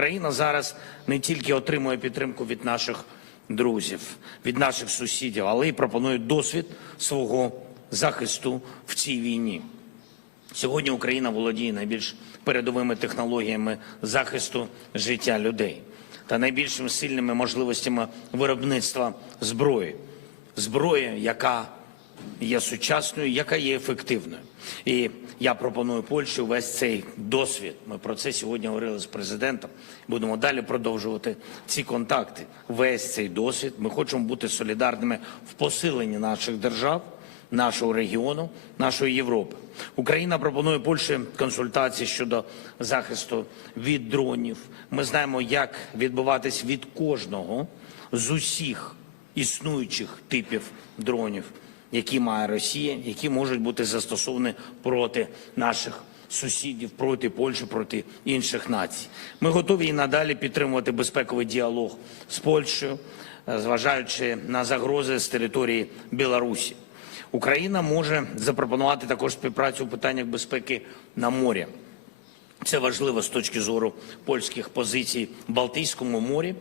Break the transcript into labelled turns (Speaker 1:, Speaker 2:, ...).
Speaker 1: Україна зараз не тільки отримує підтримку від наших друзів, від наших сусідів, але й пропонує досвід свого захисту в цій війні. Сьогодні Україна володіє найбільш передовими технологіями захисту життя людей та найбільшими сильними можливостями виробництва зброї. Зброї, яка є сучасною, яка є ефективною. І я пропоную Польщі весь цей досвід. Ми про це сьогодні говорили з президентом. Будемо далі продовжувати ці контакти. Весь цей досвід. Ми хочемо бути солідарними в посиленні наших держав нашого регіону, нашої Європи. Україна пропонує Польщі консультації щодо захисту від дронів. Ми знаємо, як відбуватись від кожного з усіх існуючих типів дронів, які має Росія, які можуть бути застосовані проти наших сусідів, проти Польщі, проти інших націй. Ми готові і надалі підтримувати безпековий діалог з Польщею, е, зважаючи на загрози з території Білорусі. Україна може запропонувати також співпрацю у питаннях безпеки на морі. Це важливо з точки зору польських позицій в Балтійському морі.